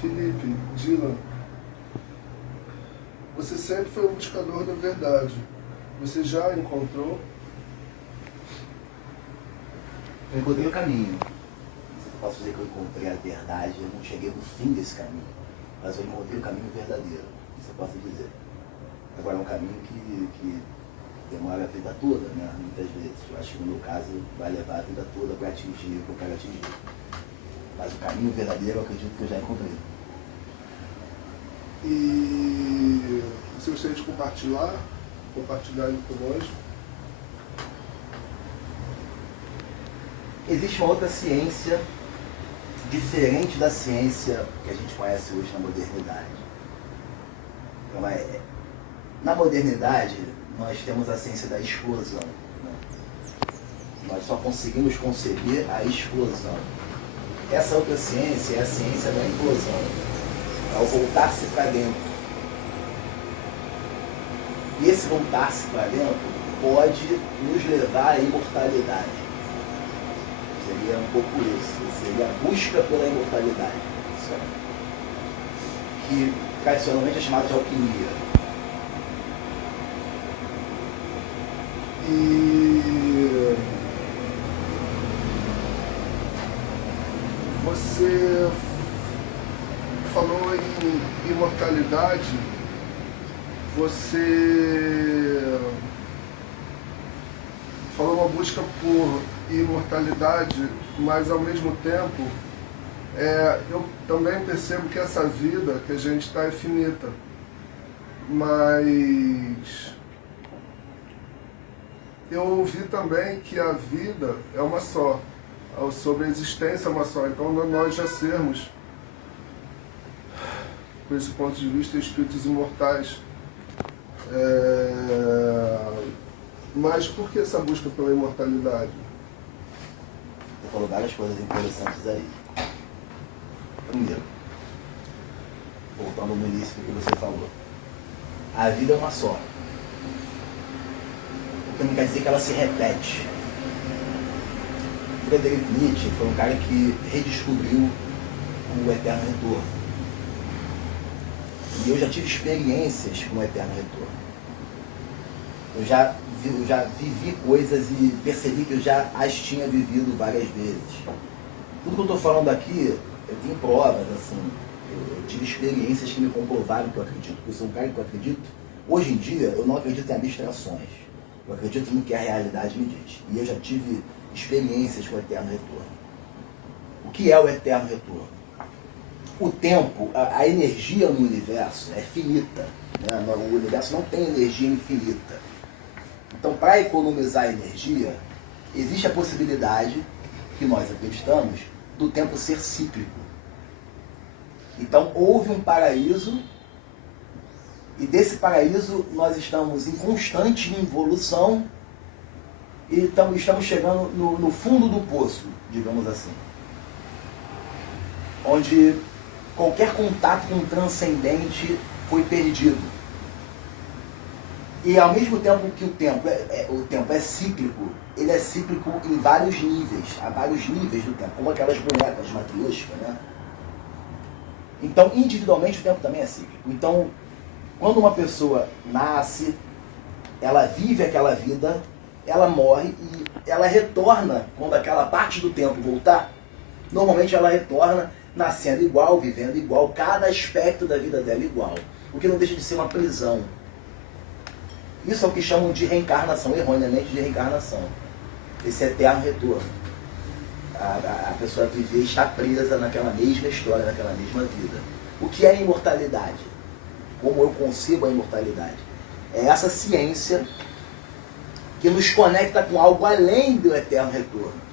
Felipe, Dylan, você sempre foi um buscador da verdade. Você já encontrou? Eu encontrei o caminho. Eu posso dizer que eu encontrei a verdade, eu não cheguei no fim desse caminho, mas eu encontrei o caminho verdadeiro, isso eu posso dizer. Agora é um caminho que demora a vida toda, né? Muitas vezes. Eu acho que no meu caso vai levar a vida toda para atingir o que eu quero atingir. Mas o caminho verdadeiro eu acredito que eu já encontrei. E você gostaria de compartilhar ele conosco? Existe uma outra ciência diferente da ciência que a gente conhece hoje na modernidade. Então, na modernidade, nós temos a ciência da explosão. Né? Nós só conseguimos conceber a explosão. Essa outra ciência é a ciência da implosão. É o voltar-se para dentro. E esse voltar-se para dentro pode nos levar à imortalidade. Seria um pouco isso. Seria a busca pela imortalidade. Que tradicionalmente é chamada de alquimia. E você falou em imortalidade, você falou uma busca por imortalidade, mas ao mesmo tempo eu também percebo que essa vida que a gente está é finita, mas eu ouvi também que a vida é uma só, a sobreexistência é uma só, então nós já sermos, por esse ponto de vista, espíritos imortais. Mas por que essa busca pela imortalidade? Você falou várias coisas interessantes aí. Primeiro, voltando no início do que você falou, a vida é uma só. O que não quer dizer que ela se repete. Friedrich Nietzsche foi um cara que redescobriu o eterno retorno. E eu já tive experiências com o eterno retorno. Eu já vivi coisas e percebi que eu já as tinha vivido várias vezes. Tudo que eu estou falando aqui, eu tenho provas, assim. Eu tive experiências que me comprovaram que eu acredito. Eu sou um cara que eu acredito. Hoje em dia, eu não acredito em abstrações. Eu acredito no que a realidade me diz. E eu já tive experiências com o eterno retorno. O que é o eterno retorno? O tempo, a energia no universo é finita. Né? O universo não tem energia infinita. Então, para economizar energia, existe a possibilidade, que nós acreditamos, do tempo ser cíclico. Então, houve um paraíso, e desse paraíso nós estamos em constante evolução, e estamos chegando no fundo do poço, digamos assim. Onde qualquer contato com o transcendente foi perdido. E ao mesmo tempo que o tempo é cíclico, ele é cíclico em vários níveis, há vários níveis do tempo, como aquelas bonecas de Matryoshka, né? Então, individualmente, o tempo também é cíclico. Então, quando uma pessoa nasce, ela vive aquela vida, ela morre e ela retorna, quando aquela parte do tempo voltar, normalmente ela retorna nascendo igual, vivendo igual, cada aspecto da vida dela igual. O que não deixa de ser uma prisão. Isso é o que chamam de reencarnação, erroneamente de reencarnação. Esse eterno retorno. A pessoa viver e estar presa naquela mesma história, naquela mesma vida. O que é a imortalidade? Como eu concebo a imortalidade? É essa ciência que nos conecta com algo além do eterno retorno.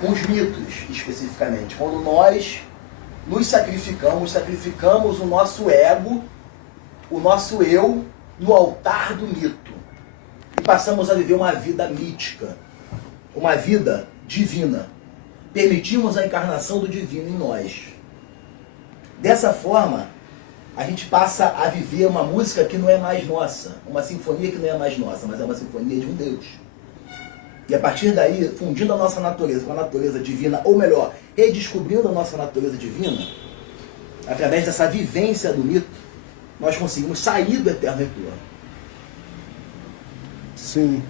Com os mitos, especificamente. Quando nós nos sacrificamos o nosso ego, o nosso eu, no altar do mito. E passamos a viver uma vida mítica, uma vida divina. Permitimos a encarnação do divino em nós. Dessa forma, a gente passa a viver uma música que não é mais nossa, uma sinfonia que não é mais nossa, mas é uma sinfonia de um Deus. E a partir daí, fundindo a nossa natureza com a natureza divina, ou melhor, redescobrindo a nossa natureza divina, através dessa vivência do mito, nós conseguimos sair do eterno retorno. Sim.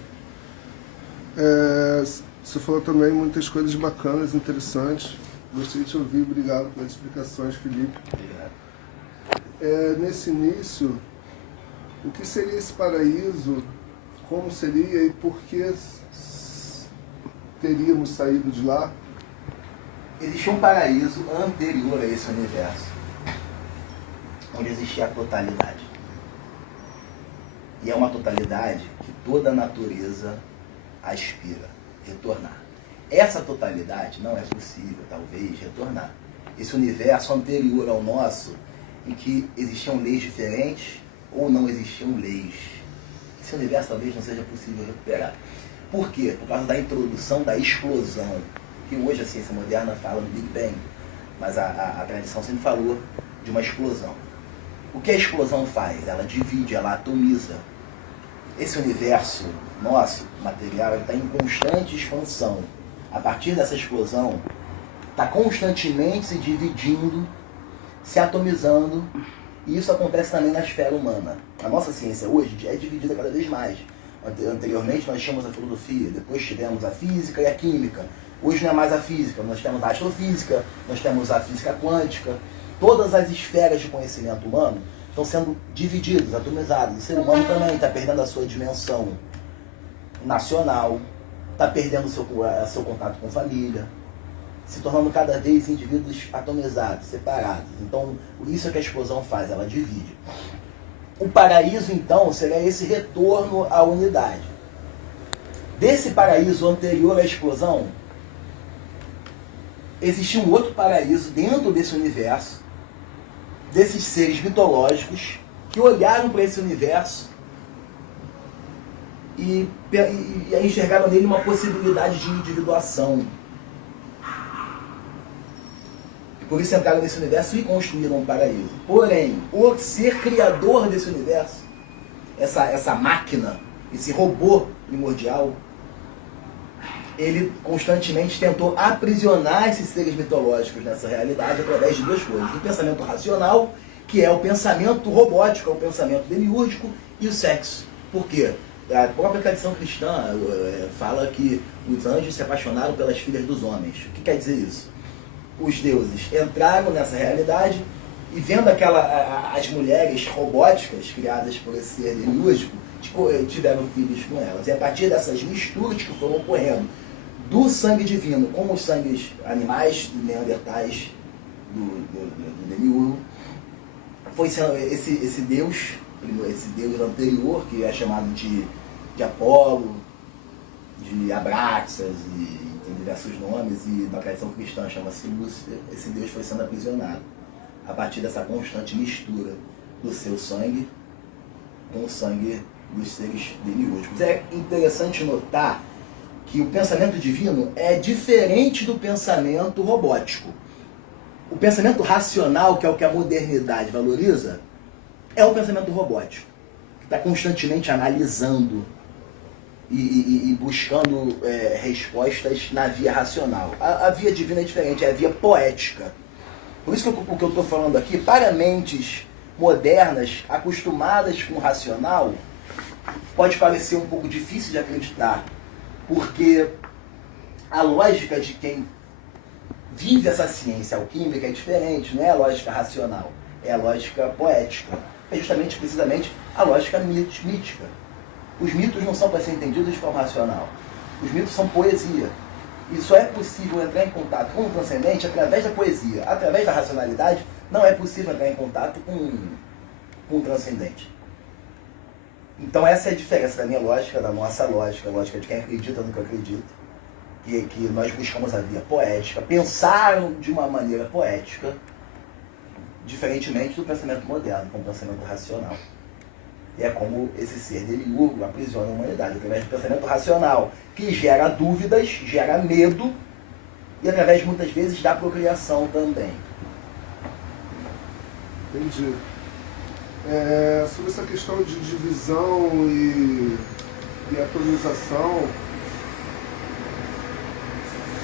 Você falou também muitas coisas bacanas, interessantes. Gostei de te ouvir, obrigado pelas explicações, Felipe. Obrigado. Nesse início, o que seria esse paraíso? Como seria e por que teríamos saído de lá? Existia um paraíso anterior a esse universo, onde existia a totalidade. E é uma totalidade que toda a natureza aspira retornar. Essa totalidade não é possível, talvez, retornar. Esse universo anterior ao nosso, em que existiam leis diferentes ou não existiam leis. Esse universo talvez não seja possível recuperar. Por quê? Por causa da introdução da explosão, que hoje a ciência moderna fala do Big Bang, mas a tradição sempre falou de uma explosão. O que a explosão faz? Ela divide, ela atomiza. Esse universo nosso, material, está em constante expansão. A partir dessa explosão, está constantemente se dividindo, se atomizando, e isso acontece também na esfera humana. A nossa ciência hoje é dividida cada vez mais. Anteriormente nós tínhamos a filosofia, depois tivemos a física e a química. Hoje não é mais a física, nós temos a astrofísica, nós temos a física quântica. Todas as esferas de conhecimento humano estão sendo divididas, atomizadas. O ser humano também está perdendo a sua dimensão nacional, está perdendo o seu contato com família, se tornando cada vez indivíduos atomizados, separados. Então, isso é que a explosão faz, ela divide. O paraíso, então, seria esse retorno à unidade. Desse paraíso anterior à explosão, existia um outro paraíso dentro desse universo, desses seres mitológicos que olharam para esse universo e enxergaram nele uma possibilidade de individuação. E por isso entraram nesse universo e construíram um paraíso. Porém, o ser criador desse universo, essa máquina, esse robô primordial, ele constantemente tentou aprisionar esses seres mitológicos nessa realidade através de duas coisas. O pensamento racional, que é o pensamento robótico, é o pensamento demiúrgico, e o sexo. Por quê? A própria tradição cristã fala que os anjos se apaixonaram pelas filhas dos homens. O que quer dizer isso? Os deuses entraram nessa realidade e vendo as mulheres robóticas criadas por esse ser demiúrgico, tiveram filhos com elas. E a partir dessas misturas que foram ocorrendo do sangue divino com os sangues animais, neandertais, do demiurgo, foi sendo esse Deus anterior, que é chamado de Apolo, de Abraxas, e tem diversos nomes, e na tradição cristã chama-se Lúcifer. Esse Deus foi sendo aprisionado a partir dessa constante mistura do seu sangue com o sangue dos seres demiúrgicos. É interessante notar que o pensamento divino é diferente do pensamento robótico. O pensamento racional, que é o que a modernidade valoriza, é um pensamento robótico, que está constantemente analisando e buscando respostas na via racional. A via divina é diferente, é a via poética. Por isso que o que eu estou falando aqui, para mentes modernas, acostumadas com o racional, pode parecer um pouco difícil de acreditar, porque a lógica de quem vive essa ciência alquímica é diferente, não é a lógica racional, é a lógica poética, é justamente, precisamente, a lógica mítica. Os mitos não são para ser entendidos de forma racional, os mitos são poesia, e só é possível entrar em contato com o transcendente através da poesia. Através da racionalidade, não é possível entrar em contato com o transcendente. Então essa é a diferença da minha lógica, da nossa lógica, a lógica de quem acredita no que acredita, que nós buscamos a via poética, pensar de uma maneira poética, diferentemente do pensamento moderno, com o pensamento racional. E é como esse ser demiurgo aprisiona a humanidade, através do pensamento racional, que gera dúvidas, gera medo, e através, muitas vezes, da procriação também. Entendi. Sobre essa questão de divisão e atomização,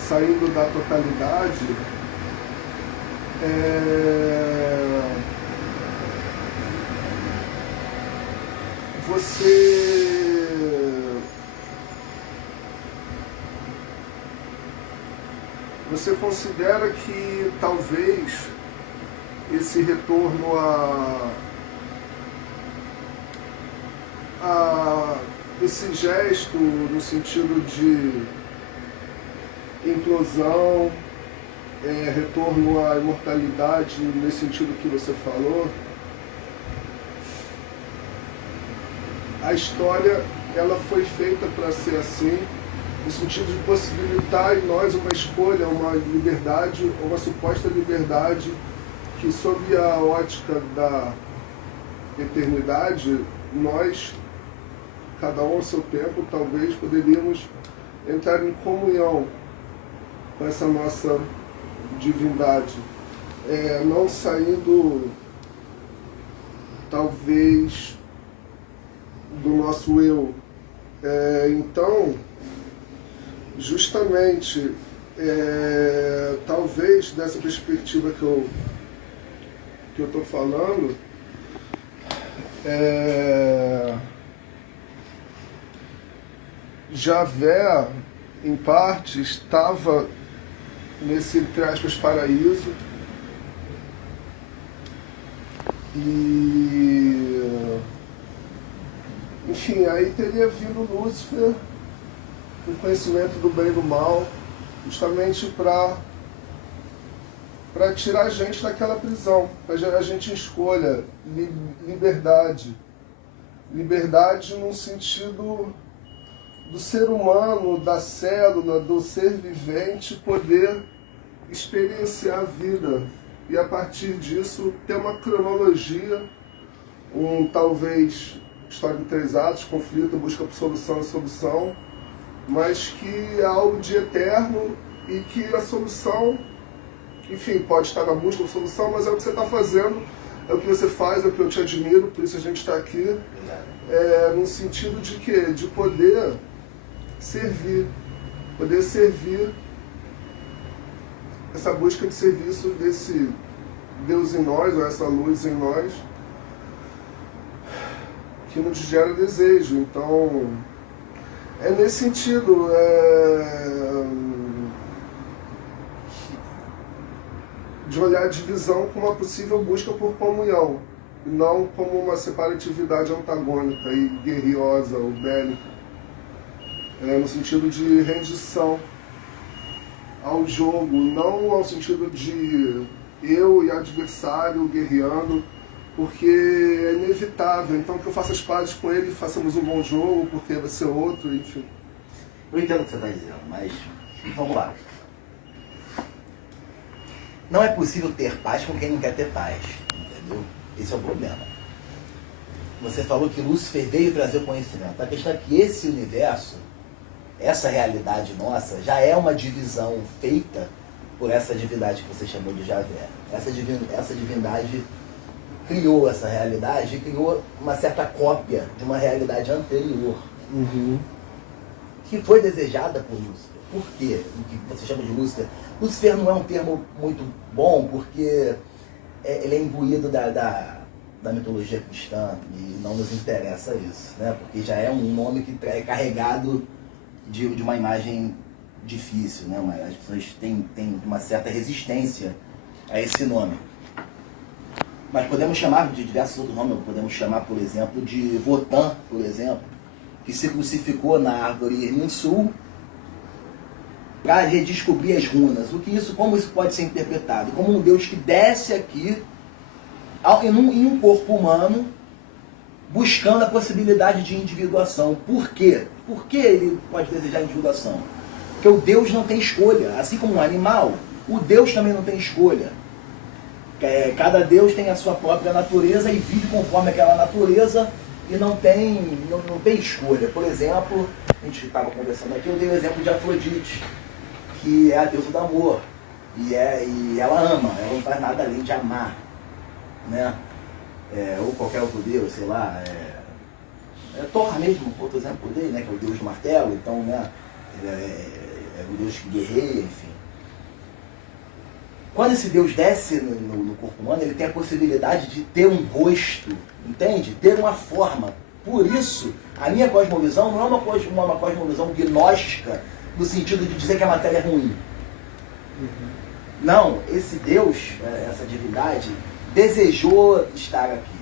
saindo da totalidade, você considera que talvez esse retorno a esse gesto no sentido de implosão, retorno à imortalidade nesse sentido que você falou, a história ela foi feita para ser assim, no sentido de possibilitar em nós uma escolha, uma liberdade, uma suposta liberdade que, sob a ótica da eternidade, nós, cada um ao seu tempo, talvez poderíamos entrar em comunhão com essa nossa divindade, não saindo, talvez, do nosso eu. Então, justamente, talvez dessa perspectiva que eu estou falando, Javé, em parte, estava nesse, entre aspas, paraíso, e enfim, aí teria vindo Lúcifer, o conhecimento do bem e do mal, justamente para tirar a gente daquela prisão, para a gente escolha liberdade. Liberdade no sentido do ser humano, da célula, do ser vivente poder experienciar a vida e, a partir disso, ter uma cronologia, talvez história de 3 atos, conflito, busca por solução e solução, mas que é algo de eterno e que a solução, enfim, pode estar na busca por solução, mas é o que você está fazendo, é o que você faz, é o que eu te admiro, por isso a gente está aqui, no sentido de quê? De poder servir essa busca de serviço desse Deus em nós, ou essa luz em nós, que nos gera desejo. Então, é nesse sentido, de olhar a divisão como uma possível busca por comunhão, e não como uma separatividade antagônica e guerriosa ou bélica, no sentido de rendição ao jogo, não ao sentido de eu e adversário guerreando, porque é inevitável, então que eu faça as pazes com ele e façamos um bom jogo, porque vai ser outro, enfim. Eu entendo o que você está dizendo, mas vamos lá. Não é possível ter paz com quem não quer ter paz, entendeu? Esse é o problema. Você falou que Lúcifer veio trazer o conhecimento. A questão é que esse universo, essa realidade nossa, já é uma divisão feita por essa divindade que você chamou de Javé. Essa divindade criou essa realidade e criou uma certa cópia de uma realidade anterior, que foi desejada por Lúcifer. Por quê? O que você chama de Lúcifer? Lúcifer não é um termo muito bom, porque ele é imbuído da mitologia cristã e não nos interessa isso, né? Porque já é um nome que é carregado de uma imagem difícil, né? As pessoas têm uma certa resistência a esse nome. Mas podemos chamar de diversos outros nomes. Podemos chamar, por exemplo, de Votan, por exemplo, que se crucificou na árvore Irminsul para redescobrir as runas. Como isso pode ser interpretado? Como um Deus que desce aqui em um corpo humano, buscando a possibilidade de individuação. Por quê? Por que ele pode desejar individuação? Porque o Deus não tem escolha. Assim como um animal, o Deus também não tem escolha. Cada Deus tem a sua própria natureza e vive conforme aquela natureza e não tem escolha. Por exemplo, a gente estava conversando aqui, eu dei o exemplo de Afrodite, que é a deusa do amor. E ela ama, ela não faz nada além de amar, né? Ou qualquer outro deus, sei lá, Thor mesmo, outro exemplo dele, né? Que é o deus do martelo, então, né? Ele é o deus que guerreia, enfim. Quando esse Deus desce no corpo humano, ele tem a possibilidade de ter um rosto, entende? Ter uma forma, Por isso, a minha cosmovisão não é uma cosmovisão gnóstica, no sentido de dizer que a matéria é ruim. Não, esse Deus, essa divindade, desejou estar aqui,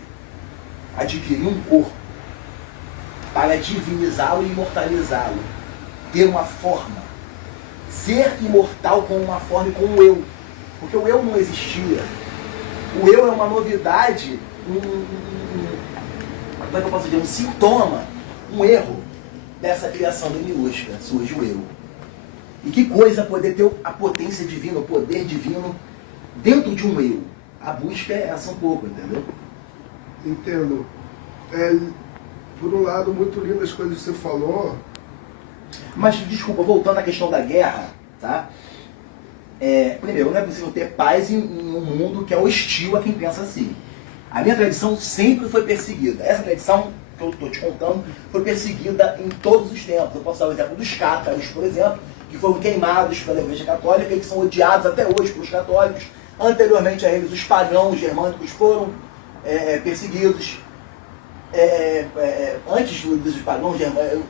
adquirir um corpo, para divinizá-lo e imortalizá-lo, ter uma forma, ser imortal com uma forma e com o eu, porque o eu não existia. O eu é uma novidade, como é que eu posso dizer, um sintoma, um erro dessa criação demiústica, surge o eu. E que coisa poder ter a potência divina, o poder divino dentro de um eu. A busca é essa um pouco, entendeu? Entendo. Por um lado, muito lindo as coisas que você falou. Mas, desculpa, voltando à questão da guerra, tá? Primeiro, não é possível ter paz em um mundo que é hostil a quem pensa assim. A minha tradição sempre foi perseguida. Essa tradição que eu estou te contando foi perseguida em todos os tempos. Eu posso dar o exemplo dos cátaros, por exemplo, que foram queimados pela Igreja Católica e que são odiados até hoje pelos católicos. Anteriormente a eles, os pagãos germânicos foram perseguidos. Antes dos pagãos germânicos,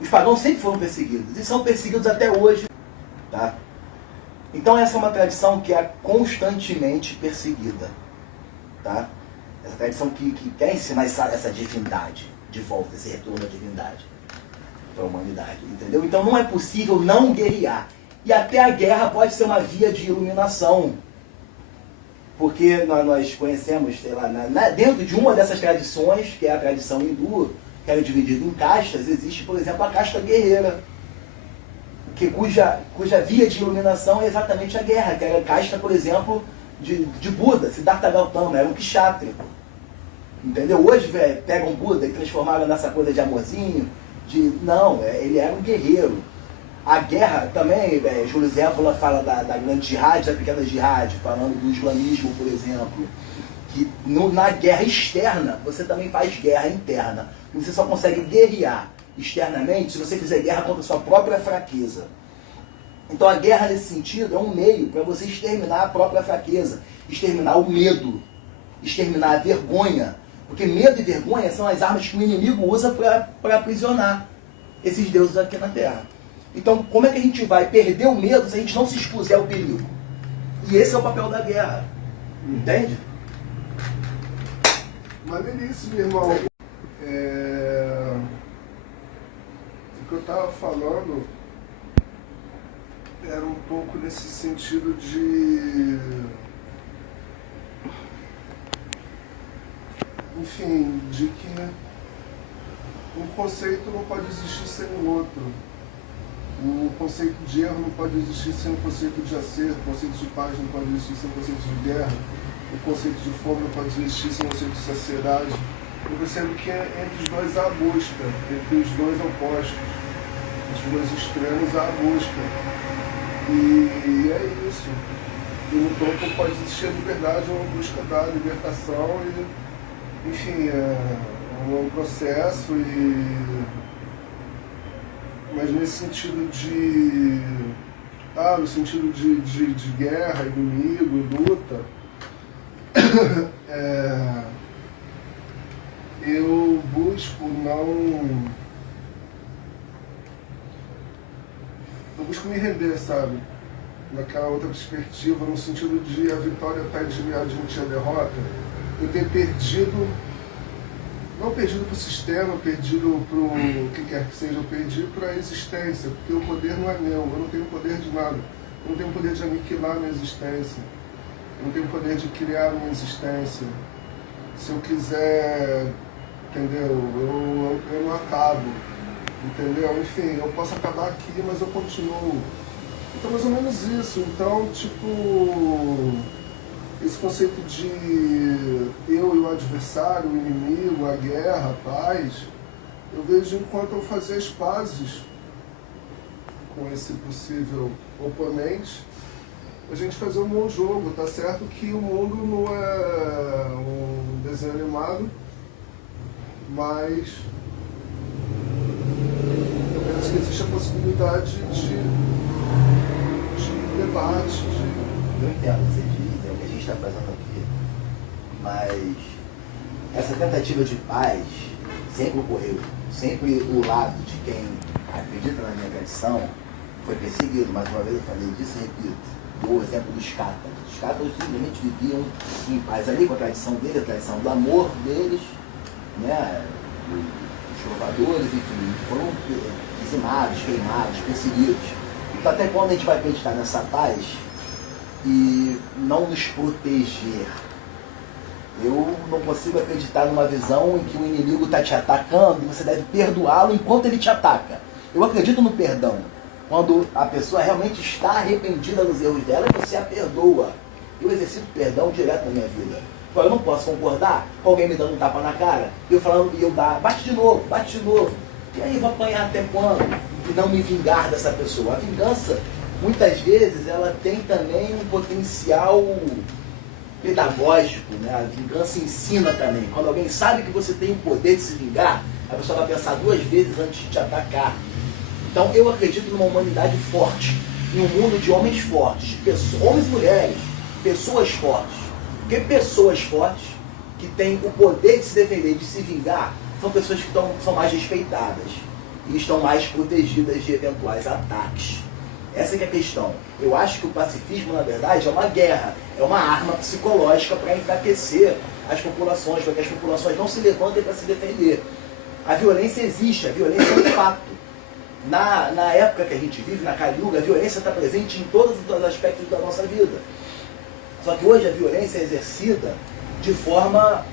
os pagãos sempre foram perseguidos e são perseguidos até hoje. Tá? Então essa é uma tradição que é constantemente perseguida. Tá? Essa tradição que quer ensinar essa divindade de volta, esse retorno à divindade para a humanidade, entendeu? Então não é possível não guerrear. E até a guerra pode ser uma via de iluminação. Porque nós conhecemos, sei lá, dentro de uma dessas tradições, que é a tradição hindu, que era dividida em castas, existe, por exemplo, a casta guerreira, cuja via de iluminação é exatamente a guerra, que era a casta, por exemplo, de Buda, Siddhartha Gautama, era um kshatriya. Entendeu? Hoje pegam Buda e transformaram nessa coisa de amorzinho, não, ele era um guerreiro. A guerra também, Júlio Zévola fala da grande jihad, da pequena jihad, falando do islamismo, por exemplo, que na guerra externa você também faz guerra interna. Você só consegue guerrear externamente se você fizer guerra contra a sua própria fraqueza. Então a guerra nesse sentido é um meio para você exterminar a própria fraqueza, exterminar o medo, exterminar a vergonha. Porque medo e vergonha são as armas que o inimigo usa para aprisionar esses deuses aqui na Terra. Então, como é que a gente vai perder o medo se a gente não se expuser ao perigo? E esse é o papel da guerra. Entende? Maneiríssimo, irmão. O que eu estava falando era um pouco nesse sentido de... Enfim, de que um conceito não pode existir sem o outro. O conceito de erro não pode existir sem o conceito de acerto, o conceito de paz não pode existir sem o conceito de guerra, o conceito de fome não pode existir sem o conceito de saciedade. Eu percebo que entre os dois há a busca, entre os dois opostos, entre os dois extremos há a busca. E é isso. E no topo pode existir a liberdade, uma busca da libertação, e, enfim, é um processo mas nesse sentido no sentido de guerra, inimigo, luta, eu busco me render, sabe? Naquela outra perspectiva, no sentido de a vitória está admitir a derrota, eu ter perdido, não perdido para o sistema, perdido para o que quer que seja, eu perdi para a existência, porque o poder não é meu, eu não tenho poder de nada, eu não tenho poder de aniquilar a minha existência, eu não tenho poder de criar a minha existência. Se eu quiser, entendeu, eu não acabo, entendeu? Enfim, eu posso acabar aqui, mas eu continuo. Então, mais ou menos isso. Então, tipo, esse conceito de eu e o adversário, o inimigo, a guerra, a paz, eu vejo enquanto eu fazer as pazes com esse possível oponente, a gente fazer um bom jogo. Tá certo que o mundo não é um desenho animado, mas eu penso que existe a possibilidade de debate. Eu entendo, você diz, é o que a gente está fazendo aqui, mas essa tentativa de paz sempre ocorreu. Sempre o lado de quem acredita na minha tradição foi perseguido. Mais uma vez eu falei disso e repito. O exemplo dos cátaros. Os cátaros simplesmente viviam em paz ali com a tradição deles, a tradição do amor deles, né? Os trovadores, enfim, foram dizimados, queimados, perseguidos. Então até quando a gente vai acreditar nessa paz e não nos proteger? Eu não consigo acreditar numa visão em que o inimigo está te atacando e você deve perdoá-lo enquanto ele te ataca. Eu acredito no perdão. Quando a pessoa realmente está arrependida dos erros dela, você a perdoa. Eu exercito perdão direto na minha vida. Agora, eu não posso concordar com alguém me dando um tapa na cara, eu falando e eu dar, bate de novo. E aí eu vou apanhar até quando? E não me vingar dessa pessoa. A vingança, muitas vezes, ela tem também um potencial pedagógico, né? A vingança ensina também. Quando alguém sabe que você tem o poder de se vingar, a pessoa vai pensar 2 vezes antes de te atacar. Então eu acredito numa humanidade forte, em um mundo de homens fortes, homens e mulheres, pessoas fortes. Porque pessoas fortes, que têm o poder de se defender, de se vingar, são pessoas que são mais respeitadas e estão mais protegidas de eventuais ataques. Essa que é a questão. Eu acho que o pacifismo, na verdade, é uma guerra, é uma arma psicológica para enfraquecer as populações, para que as populações não se levantem para se defender. A violência existe, a violência é um fato. Na época que a gente vive, na Kali Yuga, a violência está presente em todos os aspectos da nossa vida. Só que hoje a violência é exercida de forma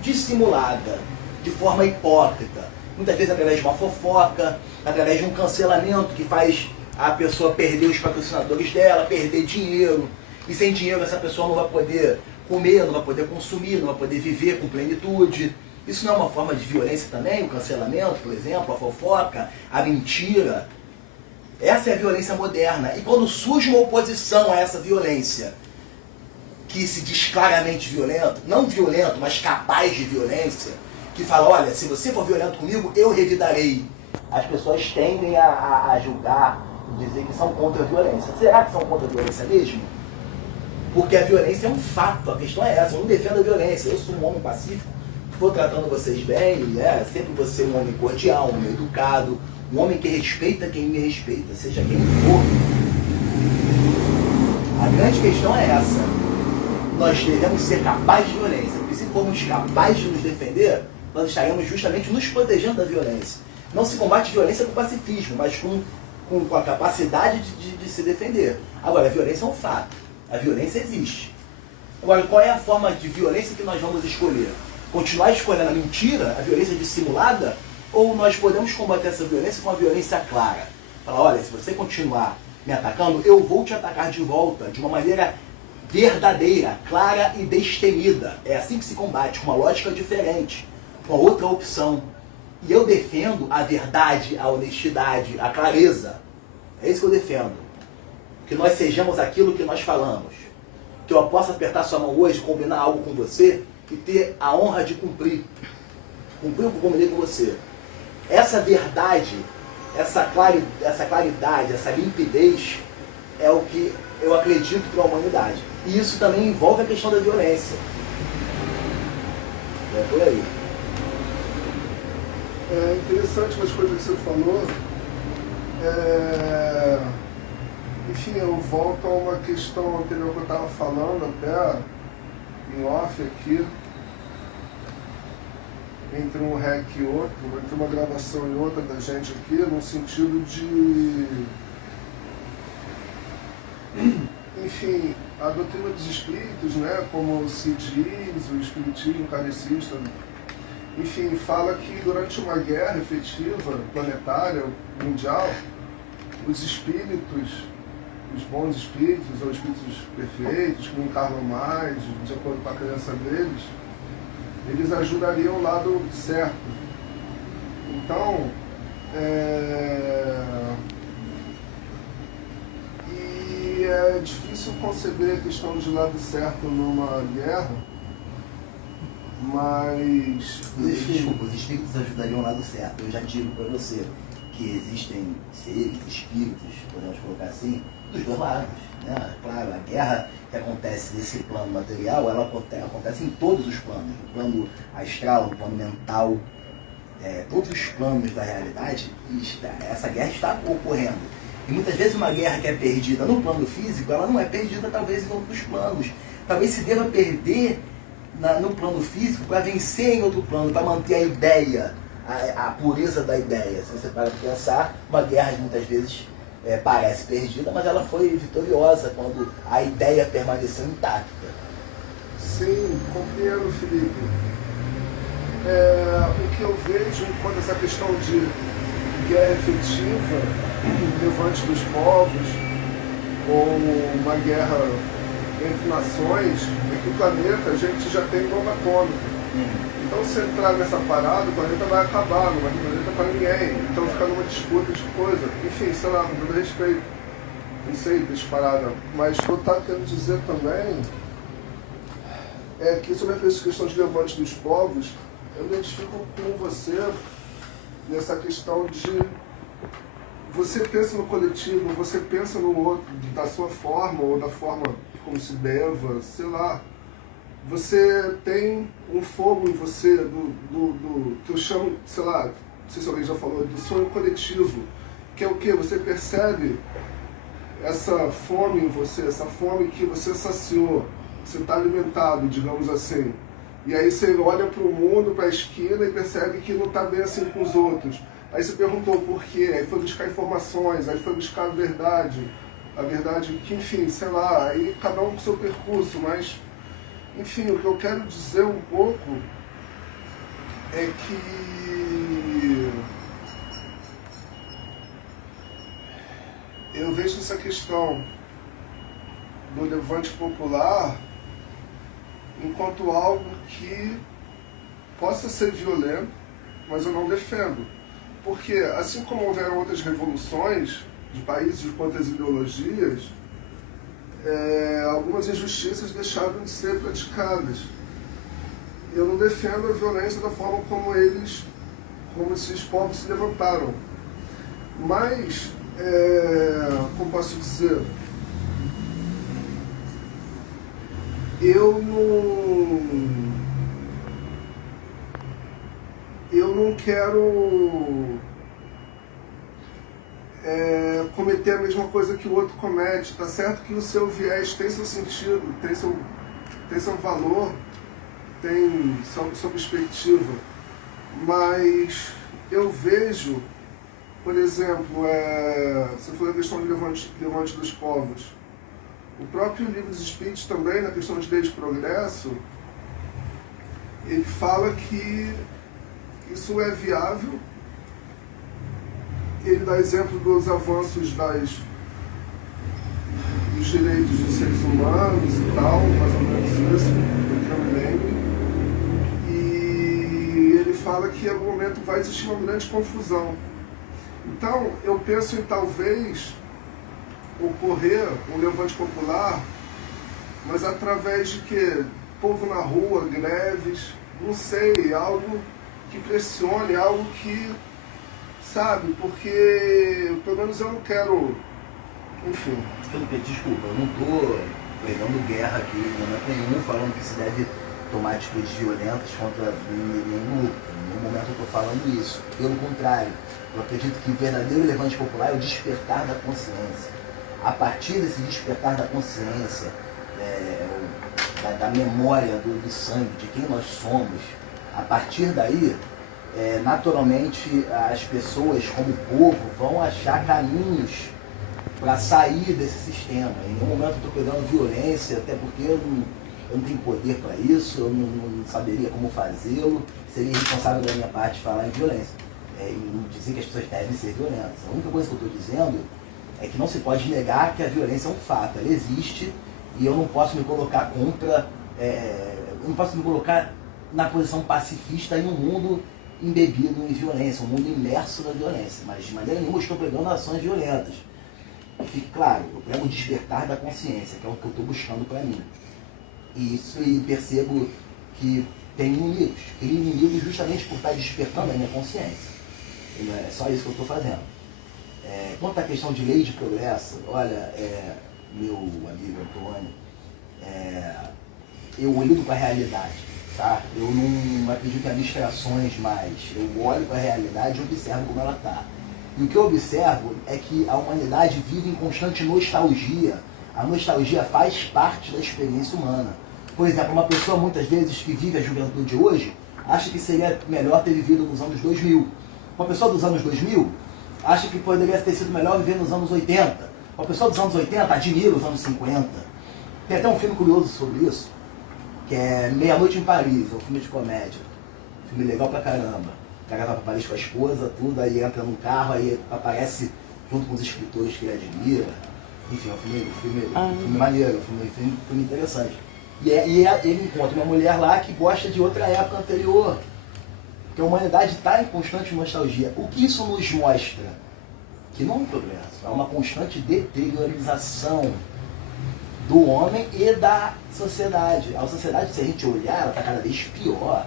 dissimulada, de forma hipócrita. Muitas vezes através de uma fofoca, através de um cancelamento que faz a pessoa perder os patrocinadores dela, perder dinheiro. E sem dinheiro essa pessoa não vai poder comer, não vai poder consumir, não vai poder viver com plenitude. Isso não é uma forma de violência também? O cancelamento, por exemplo, a fofoca, a mentira. Essa é a violência moderna. E quando surge uma oposição a essa violência, que se diz claramente violento, não violento, mas capaz de violência, que fala, olha, se você for violento comigo, eu revidarei. As pessoas tendem a julgar, dizer que são contra a violência. Será que são contra a violência mesmo? Porque a violência é um fato, a questão é essa, eu não defendo a violência, eu sou um homem pacífico, estou tratando vocês bem, sempre você um homem cordial, um homem educado, um homem que respeita quem me respeita, seja quem for. A grande questão é essa. Nós devemos ser capazes de violência, porque se formos capazes de nos defender, nós estaremos justamente nos protegendo da violência. Não se combate violência com pacifismo, mas com a capacidade de se defender. Agora, a violência é um fato. A violência existe. Agora, qual é a forma de violência que nós vamos escolher? Continuar escolhendo a mentira, a violência dissimulada, ou nós podemos combater essa violência com a violência clara? Falar, olha, se você continuar me atacando, eu vou te atacar de volta, de uma maneira verdadeira, clara e destemida. É assim que se combate, com uma lógica diferente, com outra opção. E eu defendo a verdade, a honestidade, a clareza. É isso que eu defendo. Que nós sejamos aquilo que nós falamos. Que eu possa apertar sua mão hoje, combinar algo com você e ter a honra de cumprir. Cumprir o que eu combinei com você. Essa verdade, essa claridade, essa limpidez é o que eu acredito para a humanidade. E isso também envolve a questão da violência. É por aí. É interessante umas coisas que você falou. Enfim, eu volto a uma questão anterior que eu estava falando, até em off aqui, entre um rec e outro, entre uma gravação e outra da gente aqui, no sentido de... Enfim, a doutrina dos espíritos, né, como se diz, o espiritismo kardecista, enfim, fala que durante uma guerra efetiva, planetária, mundial, os espíritos, os bons espíritos, ou espíritos perfeitos, que não encarnam mais, de acordo com a crença deles, eles ajudariam o lado certo. Então, e é difícil conceber a questão de lado certo numa guerra, mas... Desculpa, os espíritos ajudariam o lado certo. Eu já digo para você que existem seres, espíritos, podemos colocar assim, dos dois lados. Né? Claro, a guerra que acontece nesse plano material, ela acontece em todos os planos. No plano astral, no plano mental, todos os planos da realidade, essa guerra está ocorrendo. E muitas vezes uma guerra que é perdida no plano físico, ela não é perdida talvez em outros planos. Talvez se deva perder no plano físico para vencer em outro plano, para manter a ideia, a pureza da ideia. Se você para pensar, uma guerra muitas vezes parece perdida, mas ela foi vitoriosa quando a ideia permaneceu intacta. Sim, compreendo, Felipe. O que eu vejo quanto a essa questão de guerra efetiva, levante dos povos, ou uma guerra entre nações, é que o planeta a gente já tem bomba atômica. Então se entrar nessa parada, o planeta vai acabar, não vai ter planeta para ninguém. Então fica numa disputa de coisa. Enfim, sei lá, com todo respeito. Não sei dessa parada. Mas o que eu estava querendo dizer também é que sobre essa questão de levante dos povos, eu me identifico com você nessa questão de você pensa no coletivo, você pensa no outro da sua forma ou da forma como se deva, sei lá. Você tem um fogo em você que eu chamo, sei lá, não sei se alguém já falou, do sonho coletivo, que é o quê? Você percebe essa fome em você, essa fome que você saciou, você está alimentado, digamos assim. E aí você olha para o mundo, para a esquina e percebe que não está bem assim com os outros. Aí você perguntou por quê, aí foi buscar informações, aí foi buscar a verdade que, enfim, sei lá, aí cada um com o seu percurso, mas, enfim, o que eu quero dizer um pouco é que eu vejo essa questão do levante popular enquanto algo que possa ser violento, mas eu não defendo. Porque, assim como houveram outras revoluções de países de quantas ideologias, algumas injustiças deixaram de ser praticadas. Eu não defendo a violência da forma como esses povos se levantaram. Mas, como posso dizer, eu não quero cometer a mesma coisa que o outro comete. Tá certo que o seu viés tem seu sentido, tem seu valor, tem sua perspectiva, mas eu vejo, por exemplo, você falou a questão de levante dos povos. O próprio Livro dos Espíritos também, na questão de lei de progresso, ele fala que isso é viável. Ele dá exemplo dos avanços dos direitos dos seres humanos e tal, mais ou menos isso, que eu me lembro. E ele fala que em algum momento vai existir uma grande confusão. Então, eu penso em talvez ocorrer um levante popular, mas através de quê? Povo na rua, greves, não sei, algo que pressione, algo que, sabe, porque pelo menos eu não quero, enfim. Felipe, desculpa, eu não estou pregando guerra aqui em momento nenhum, falando que se deve tomar atitudes violentas contra nenhum grupo. Em nenhum momento eu estou falando isso. Pelo contrário, eu acredito que o verdadeiro levante popular é o despertar da consciência. A partir desse despertar da consciência, da memória do sangue, de quem nós somos, a partir daí, naturalmente, as pessoas, como povo, vão achar caminhos para sair desse sistema. Em nenhum momento eu estou pegando violência, até porque eu não tenho poder para isso, eu não saberia como fazê-lo, seria irresponsável da minha parte falar em violência. E dizer que as pessoas devem ser violentas. A única coisa que eu estou dizendo é que não se pode negar que a violência é um fato, ela existe, e eu não posso me colocar eu não posso me colocar na posição pacifista em um mundo embebido em violência, um mundo imerso na violência, mas de maneira nenhuma eu estou pregando ações violentas. E fique claro, eu prego o despertar da consciência, que é o que eu estou buscando para mim. E percebo que tem inimigos. Tem inimigos justamente por estar despertando a minha consciência. É só isso que eu estou fazendo. Quanto à questão de lei de progresso, olha, meu amigo Antônio, eu lido com a realidade. tá? Eu não acredito em abstrações mais. Eu olho para a realidade e observo como ela está. E o que eu observo é que a humanidade vive em constante nostalgia. A nostalgia faz parte da experiência humana. Por exemplo, uma pessoa muitas vezes que vive a juventude hoje acha que seria melhor ter vivido nos anos 2000. Uma pessoa dos anos 2000 acha que poderia ter sido melhor viver nos anos 80. Uma pessoa dos anos 80 admira os anos 50. Tem até um filme curioso sobre isso, que é Meia-Noite em Paris, é um filme de comédia. Filme legal pra caramba. O cara vai pra Paris com a esposa, tudo, aí entra num carro, aí aparece junto com os escritores que ele admira. Enfim, é um filme maneiro, um filme interessante. E ele encontra uma mulher lá que gosta de outra época anterior. Porque a humanidade está em constante nostalgia. O que isso nos mostra? Que não é um progresso, é uma constante deteriorização do homem e da sociedade. A sociedade, se a gente olhar, ela está cada vez pior.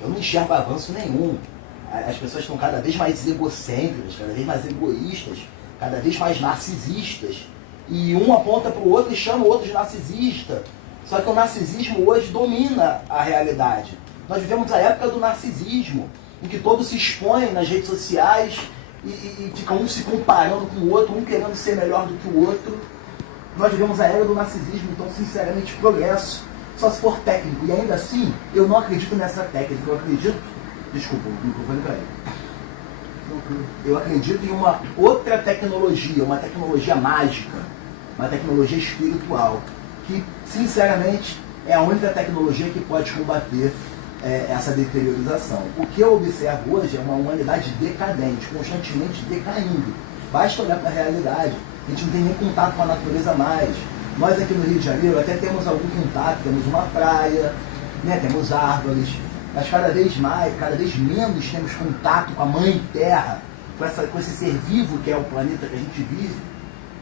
Eu não enxergo avanço nenhum. As pessoas estão cada vez mais egocêntricas, cada vez mais egoístas, cada vez mais narcisistas. E um aponta para o outro e chama o outro de narcisista. Só que o narcisismo hoje domina a realidade. Nós vivemos a época do narcisismo, em que todos se expõem nas redes sociais e ficam um se comparando com o outro, um querendo ser melhor do que o outro. Nós vivemos a era do narcisismo, então, sinceramente, progresso só se for técnico. E ainda assim, eu não acredito nessa técnica. Eu acredito... Desculpa, o microfone caiu. Eu acredito em uma outra tecnologia, uma tecnologia mágica, uma tecnologia espiritual, que, sinceramente, é a única tecnologia que pode combater essa deteriorização. O que eu observo hoje é uma humanidade decadente, constantemente decaindo. Basta olhar para a realidade. A gente não tem nem contato com a natureza mais. Nós aqui no Rio de Janeiro até temos algum contato, temos uma praia, né, temos árvores, mas cada vez menos temos contato com a Mãe Terra, com esse ser vivo que é o planeta que a gente vive.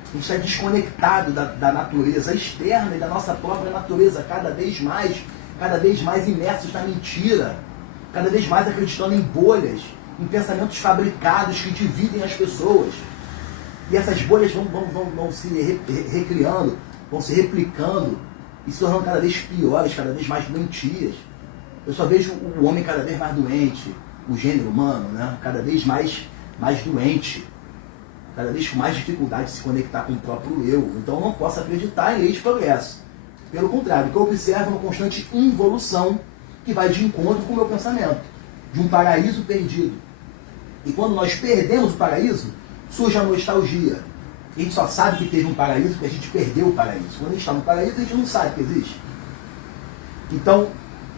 A gente está desconectado da natureza externa e da nossa própria natureza, cada vez mais imersos na mentira, cada vez mais acreditando em bolhas, em pensamentos fabricados que dividem as pessoas. E essas bolhas vão se recriando, vão se replicando e se tornando cada vez piores, cada vez mais doentias. Eu só vejo o homem cada vez mais doente, o gênero humano, né? Cada vez mais doente, cada vez com mais dificuldade de se conectar com o próprio eu. Então eu não posso acreditar em lei de progresso. Pelo contrário, o que eu observo é uma constante involução que vai de encontro com o meu pensamento, de um paraíso perdido. E quando nós perdemos o paraíso, surge a nostalgia. A gente só sabe que teve um paraíso porque a gente perdeu o paraíso. Quando a gente está no paraíso, a gente não sabe que existe. Então,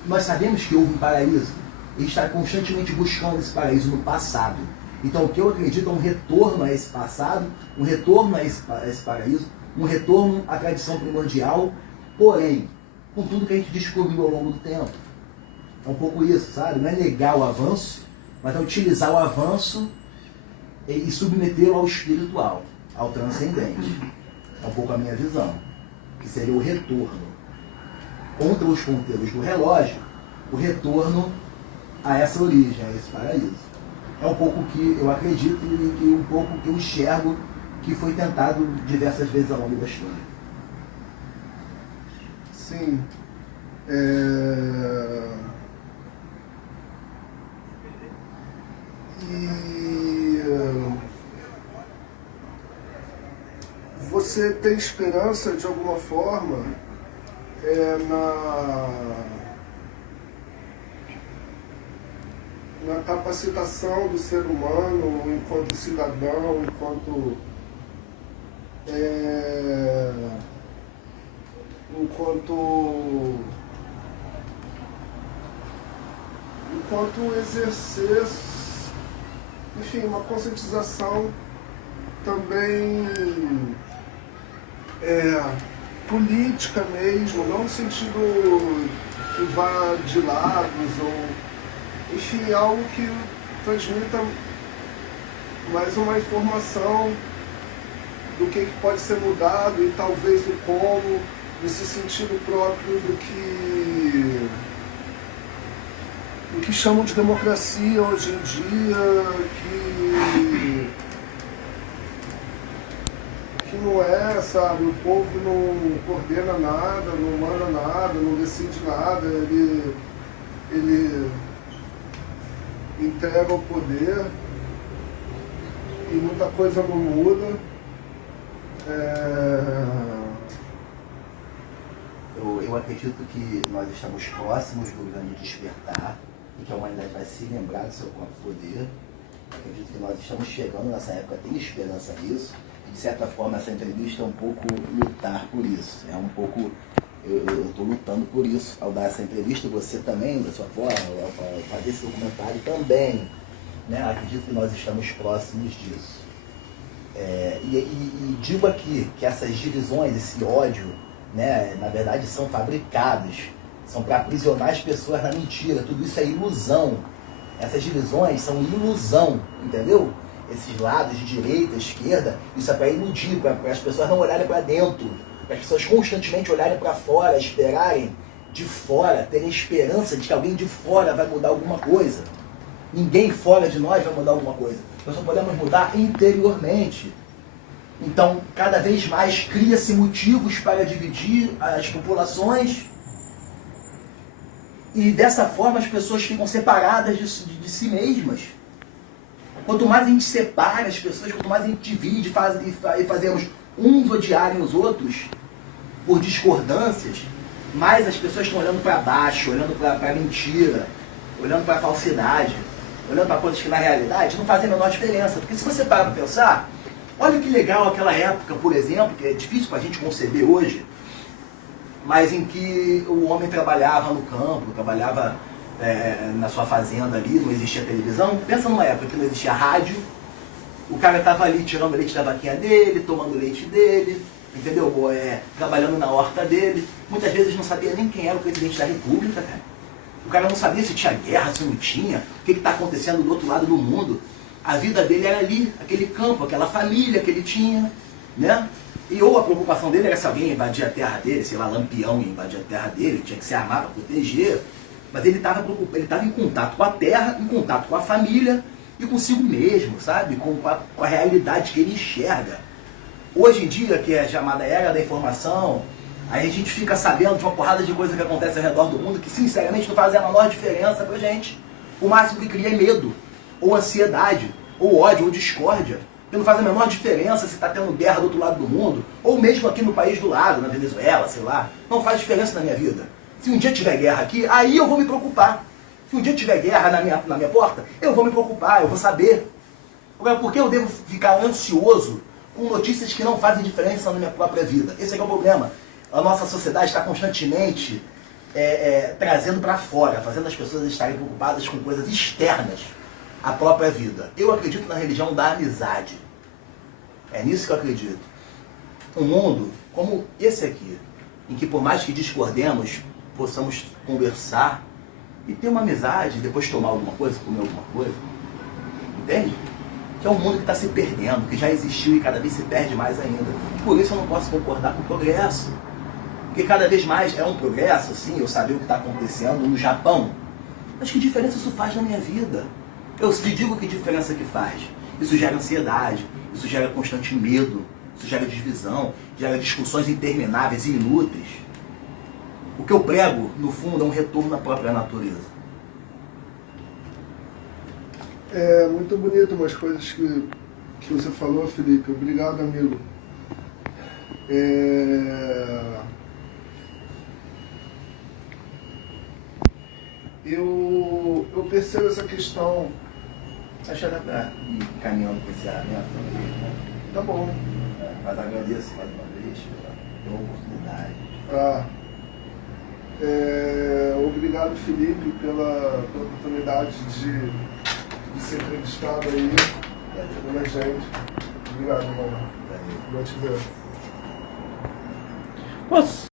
nós sabemos que houve um paraíso. A gente está constantemente buscando esse paraíso no passado. Então, o que eu acredito é um retorno a esse passado, um retorno a esse paraíso, um retorno à tradição primordial, porém, com tudo que a gente descobriu ao longo do tempo. É um pouco isso, sabe? Não é negar o avanço, mas é utilizar o avanço e submetê-lo ao espiritual, ao transcendente. É um pouco a minha visão, que seria o retorno. Contra os ponteiros do relógio, o retorno a essa origem, a esse paraíso. É um pouco que eu acredito e que um pouco que eu enxergo que foi tentado diversas vezes ao longo da história. Sim. Você tem esperança de alguma forma na capacitação do ser humano enquanto cidadão, enquanto exercer, enfim, uma conscientização também política mesmo, não no sentido que vá de lados, ou enfim, algo que transmita mais uma informação do que pode ser mudado e talvez o como, nesse sentido próprio do que chamam de democracia hoje em dia, que não é, sabe, o povo não coordena nada, não manda nada, não decide nada, ele ele entrega o poder e muita coisa não muda. Eu acredito que nós estamos próximos do grande despertar e que a humanidade vai se lembrar do seu próprio poder. Acredito que nós estamos chegando nessa época, tem esperança nisso. E, de certa forma, essa entrevista é um pouco lutar por isso. É um pouco... Eu estou lutando por isso. Ao dar essa entrevista, você também, da sua forma, ao fazer esse documentário também. Né? Acredito que nós estamos próximos disso. E digo aqui que essas divisões, esse ódio, né, na verdade são fabricados, são para aprisionar as pessoas na mentira. Tudo isso é ilusão. Essas divisões são ilusão, entendeu? Esses lados de direita, esquerda, isso é para iludir, para as pessoas não olharem para dentro, para as pessoas constantemente olharem para fora, esperarem de fora, terem esperança de que alguém de fora vai mudar alguma coisa. Ninguém fora de nós vai mudar alguma coisa. Nós só podemos mudar interiormente. Então, cada vez mais cria-se motivos para dividir as populações e dessa forma as pessoas ficam separadas de si mesmas. Quanto mais a gente separa as pessoas, quanto mais a gente divide e fazemos uns odiarem os outros por discordâncias, mais as pessoas estão olhando para baixo, olhando para a mentira, olhando para a falsidade, olhando para coisas que na realidade não fazem a menor diferença. Porque se você parar para pensar, olha que legal aquela época, por exemplo, que é difícil para a gente conceber hoje, mas em que o homem trabalhava no campo, trabalhava na sua fazenda ali, não existia televisão. Pensa numa época que não existia rádio, o cara estava ali tirando o leite da vaquinha dele, tomando o leite dele, entendeu? Trabalhando na horta dele. Muitas vezes não sabia nem quem era o presidente da república, cara. O cara não sabia se tinha guerra, se não tinha, o que está acontecendo do outro lado do mundo. A vida dele era ali, aquele campo, aquela família que ele tinha, né? E ou a preocupação dele era se alguém invadir a terra dele, sei lá, Lampião ia invadir a terra dele, tinha que se armar para proteger. Mas ele estava em contato com a terra, em contato com a família e consigo mesmo, sabe? Com a realidade que ele enxerga. Hoje em dia, que é a chamada era da informação, aí a gente fica sabendo de uma porrada de coisa que acontece ao redor do mundo que, sinceramente, não faz a menor diferença pra gente. O máximo que cria é medo, ou ansiedade, ou ódio, ou discórdia. Que não faz a menor diferença se está tendo guerra do outro lado do mundo, ou mesmo aqui no país do lado, na Venezuela, sei lá. Não faz diferença na minha vida. Se um dia tiver guerra aqui, aí eu vou me preocupar. Se um dia tiver guerra na minha porta, eu vou me preocupar, eu vou saber. Agora, por que eu devo ficar ansioso com notícias que não fazem diferença na minha própria vida? Esse é o problema. A nossa sociedade está constantemente trazendo para fora, fazendo as pessoas estarem preocupadas com coisas externas à própria vida. Eu acredito na religião da amizade. É nisso que eu acredito. Um mundo como esse aqui, em que por mais que discordemos, possamos conversar e ter uma amizade, depois tomar alguma coisa, comer alguma coisa. Entende? Que é um mundo que está se perdendo, que já existiu e cada vez se perde mais ainda. Por isso eu não posso concordar com o progresso. Porque cada vez mais é um progresso, sim, eu saber o que está acontecendo no Japão. Mas que diferença isso faz na minha vida? Eu te digo que diferença que faz. Isso gera ansiedade, isso gera constante medo, isso gera divisão, gera discussões intermináveis e inúteis. O que eu prego, no fundo, é um retorno à própria natureza. É muito bonito umas coisas que você falou, Felipe. Obrigado, amigo. Eu percebo essa questão. Acho que dá para ir caminhando para esse encerramento. Tá bom. Mas agradeço mais uma vez pela oportunidade. Obrigado, Felipe, pela oportunidade de ser entrevistado aí pela gente. Obrigado, irmão. Boa te ver.